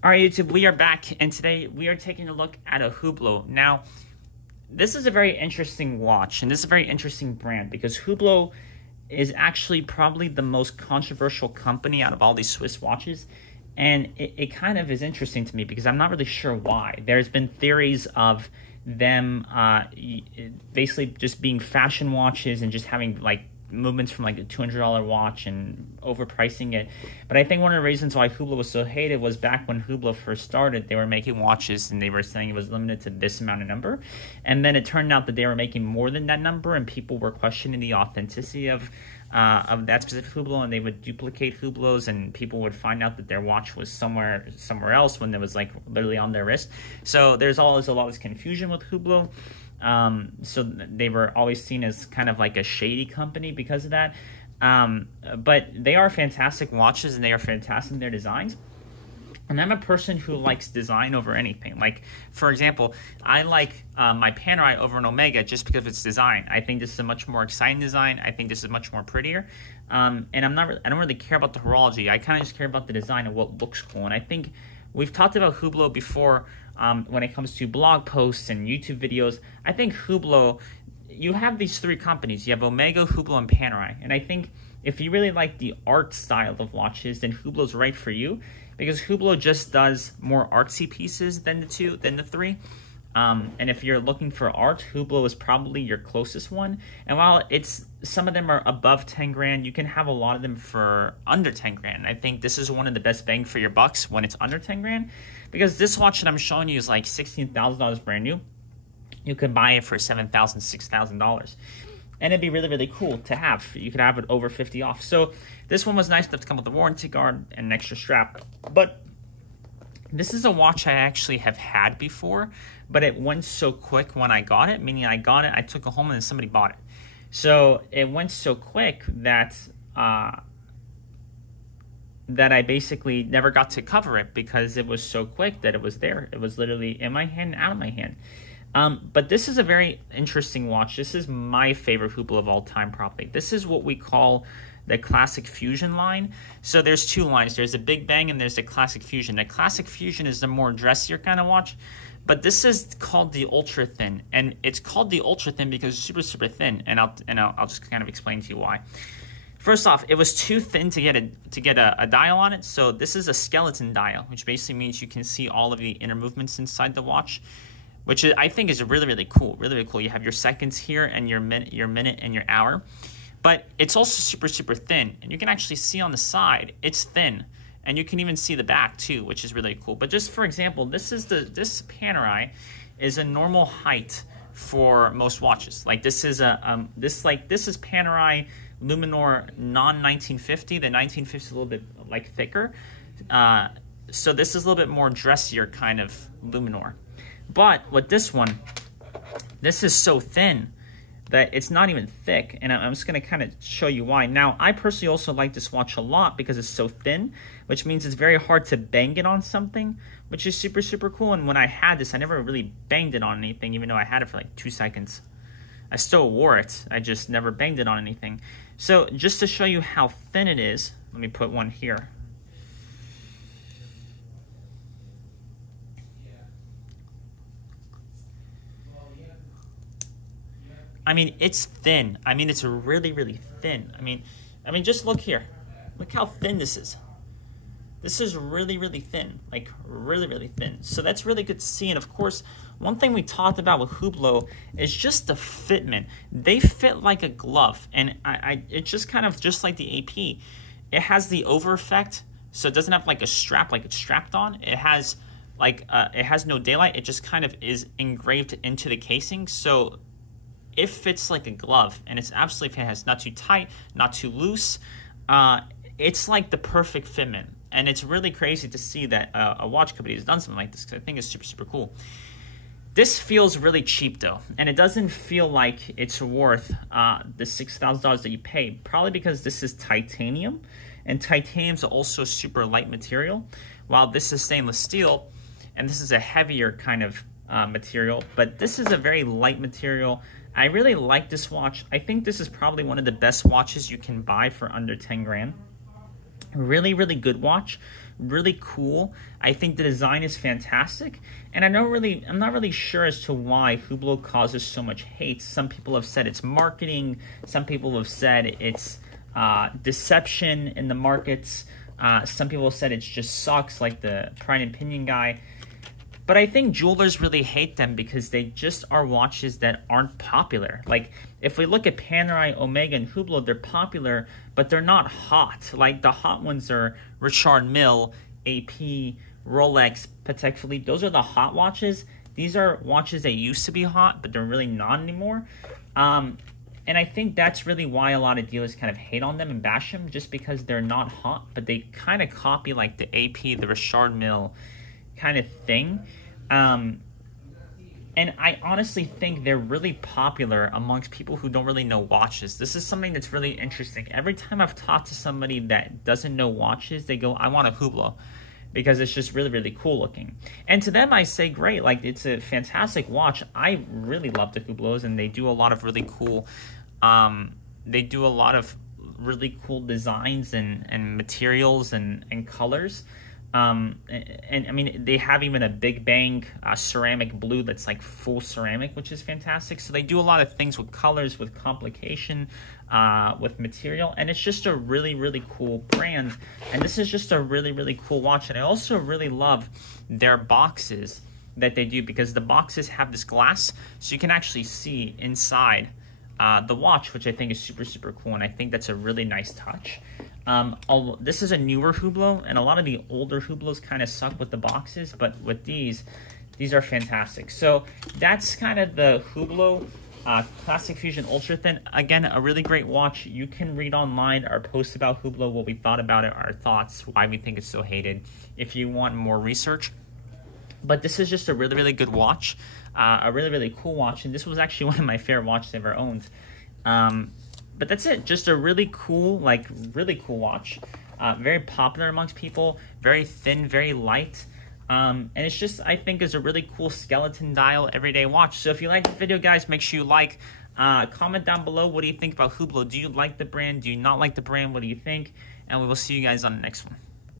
All right, YouTube, we are back, and today we are taking a look at a Hublot. Now, this is a very interesting watch, and this is a very interesting brand, because Hublot is actually probably the most controversial company out of all these Swiss watches, and it kind of is interesting to me, because I'm not really sure why. There's been theories of them basically just being fashion watches and just having, like, movements from like a $200 watch and overpricing it. But I think one of the reasons why Hublot was so hated was back when Hublot first started, they were making watches and they were saying it was limited to this amount of number. And then it turned out that they were making more than that number, and people were questioning the authenticity of that specific Hublot, and they would duplicate Hublots, and people would find out that their watch was somewhere else when it was like literally on their wrist. So there's always a lot of confusion with Hublot. So they were always seen as kind of like a shady company because of that. But they are fantastic watches, and they are fantastic in their designs. And I'm a person who likes design over anything. Like, for example, I like my Panerai over an Omega just because of its design. I think this is a much more exciting design. I think this is much more prettier. And I don't really care about the horology. I kind of just care about the design and what looks cool. And I think we've talked about Hublot before when it comes to blog posts and YouTube videos. I think Hublot, you have these three companies. You have Omega, Hublot, and Panerai. And I think if you really like the art style of watches, then Hublot's right for you, because Hublot just does more artsy pieces than the three. And if you're looking for art, Hublot is probably your closest one. And while some of them are above 10 grand, you can have a lot of them for under 10 grand. I think this is one of the best bang for your bucks when it's under 10 grand, because this watch that I'm showing you is like $16,000 brand new. You could buy it for $7,000, $6,000. And it'd be really, really cool to have. You could have it over 50 off. So this one was nice enough to come with a warranty card and an extra strap. But this is a watch I actually have had before, but it went so quick when I got it, meaning I got it, I took it home, and then somebody bought it. So it went so quick that that I basically never got to cover it, because it was so quick that it was there. It was literally in my hand, out of my hand. But this is a very interesting watch. This is my favorite Hublot of all time, probably. This is what we call the Classic Fusion line. So there's two lines. There's a Big Bang and there's the Classic Fusion. The Classic Fusion is the more dressier kind of watch, but this is called the Ultra Thin, and it's called the Ultra Thin because it's super, super thin. And I'll just kind of explain to you why. First off, it was too thin to get a dial on it. So this is a skeleton dial, which basically means you can see all of the inner movements inside the watch, which I think is really, really cool. Really, really cool. You have your seconds here and your minute and your hour. But it's also super, super thin. And you can actually see on the side, it's thin. And you can even see the back too, which is really cool. But just for example, this Panerai is a normal height for most watches. Like this is this is Panerai Luminor non-1950. The 1950 is a little bit like thicker. So this is a little bit more dressier kind of Luminor. But with this one, this is so thin that it's not even thick, and I'm just going to kind of show you why. Now, I personally also like this watch a lot because it's so thin, which means it's very hard to bang it on something, which is super, super cool. And when I had this, I never really banged it on anything, even though I had it for like 2 seconds. I still wore it. I just never banged it on anything. So just to show you how thin it is, let me put one here. I mean, it's thin. I mean, it's really, really thin. I mean, just look here. Look how thin this is. This is really, really thin. Like, really, really thin. So that's really good to see. And, of course, one thing we talked about with Hublot is just the fitment. They fit like a glove. And it's just kind of just like the AP. It has the over effect, so it doesn't have like a strap like it's strapped on. It has it has no daylight. It just kind of is engraved into the casing. So it fits like a glove, and it's absolutely fantastic. It's not too tight, not too loose. It's like the perfect fitment, and it's really crazy to see that a watch company has done something like this, because I think it's super, super cool. This feels really cheap, though, and it doesn't feel like it's worth the $6,000 that you pay, probably because this is titanium, and titanium's also super light material, while this is stainless steel, and this is a heavier kind of material, but this is a very light material. I really like this watch. I think this is probably one of the best watches you can buy for under 10 grand. Really, really good watch. really cool. I think the design is fantastic, and I'm not really sure as to why Hublot causes so much hate. Some people have said it's marketing. Some people have said it's deception in the markets. Some people said it just sucks, like the Pride and Pinion guy. But I think jewelers really hate them because they just are watches that aren't popular. Like, if we look at Panerai, Omega, and Hublot, they're popular, but they're not hot. Like, the hot ones are Richard Mille, AP, Rolex, Patek Philippe. Those are the hot watches. These are watches that used to be hot, but they're really not anymore. And I think that's really why a lot of dealers kind of hate on them and bash them, just because they're not hot, but they kind of copy like the AP, the Richard Mille kind of thing. And I honestly think they're really popular amongst people who don't really know watches. This is something that's really interesting. Every time I've talked to somebody that doesn't know watches, they go, I want a Hublot, because it's just really, really cool looking. And to them, I say, great, like, it's a fantastic watch. I really love the Hublots, and they do a lot of really cool, designs and materials and colors. And I mean, they have even a Big Bang ceramic blue that's like full ceramic, which is fantastic. So they do a lot of things with colors, with complication, with material, and it's just a really, really cool brand. And this is just a really, really cool watch. And I also really love their boxes that they do, because the boxes have this glass, so you can actually see inside the watch, which I think is super, super cool, and I think that's a really nice touch. This is a newer Hublot, and a lot of the older Hublots kind of suck with the boxes, but with these are fantastic. So that's kind of the Hublot Classic Fusion Ultra Thin. Again, a really great watch. You can read online our posts about Hublot, what we thought about it, our thoughts, why we think it's so hated, if you want more research. But this is just a really, really good watch, a really, really cool watch, and this was actually one of my favorite watches I've ever owned. But that's it. Just a really cool watch. Very popular amongst people. Very thin, very light. And it's just, I think, is a really cool skeleton dial everyday watch. So if you like the video, guys, make sure you like. Comment down below, what do you think about Hublot? Do you like the brand? Do you not like the brand? What do you think? And we will see you guys on the next one.